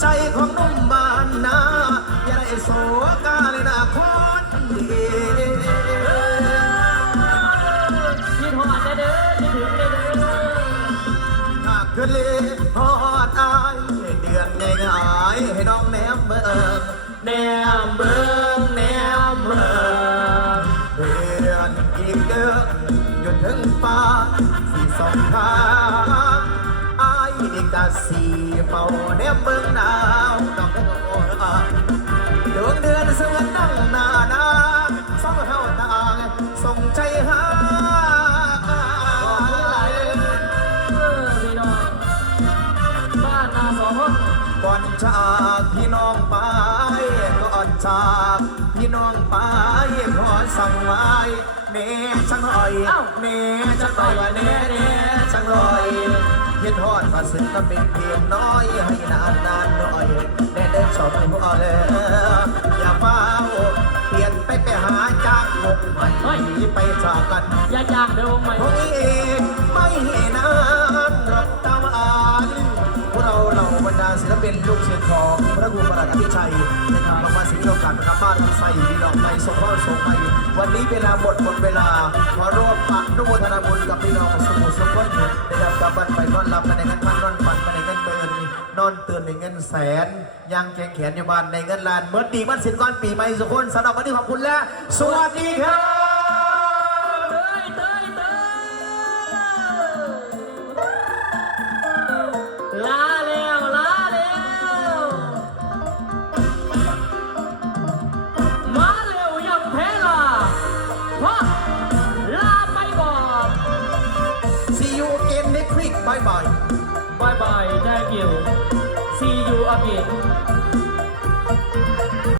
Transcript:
ใจของนุ่มบานนาอย่าได้โศกาเลยนะคนดีคิดหอดเด้อคิดถึงเด้อหากคืนลีฮอดอายเดือนง่ายๆให้น้องแนมเบิ่งแนมเบิ้งแนมเบิ้งเดือนอีกเดือนอยู่ถึงฟ้าสี่สองทางอายอีกกะสีเฝ้าแนมเบิ่ง ก่อนจากพี่น้องไปก่อนจากพี่น้องไปขอสั่งไว้เน่สังหน่อยเน่สังหน่อยว่าเน่เน่สังหน่อยเฮ็ดทอดมาสึกก็เป็นเพียงน้อยให้นานนานหน่อยเน่เดินชมหัวเลยอย่าเฝ้าเปลี่ยนไปไปหาจากลมใหม่ไปจากกันอย่าจากเด้อวงใหม่พวกนี้เองไม่ ศิลปินลูกศิษย์ของพระครูประหลัดอภิชัยนะครับมาสิงห์โอกาสนะครับบ้านใส่พี่น้องไปส่งพ่อส่งไปวันนี้เวลาหมดหมดเวลาขอร่วมปักนุโมทนาบุญกับพี่น้องสมุทรสงครามได้รับกลับบ้านไปนอนหลับกันในเงินพันนอนฝันกันในเงินเบิร์นนอนเตื่นในเงินแสนยังแกงแขนอยู่บ้านในเงินล้านเมื่อดีมันสินก้อนปีใหม่สุขคนสำหรับวันนี้ขอบคุณและสวัสดีครับ you again next week. Bye bye. Bye bye. thank you see you again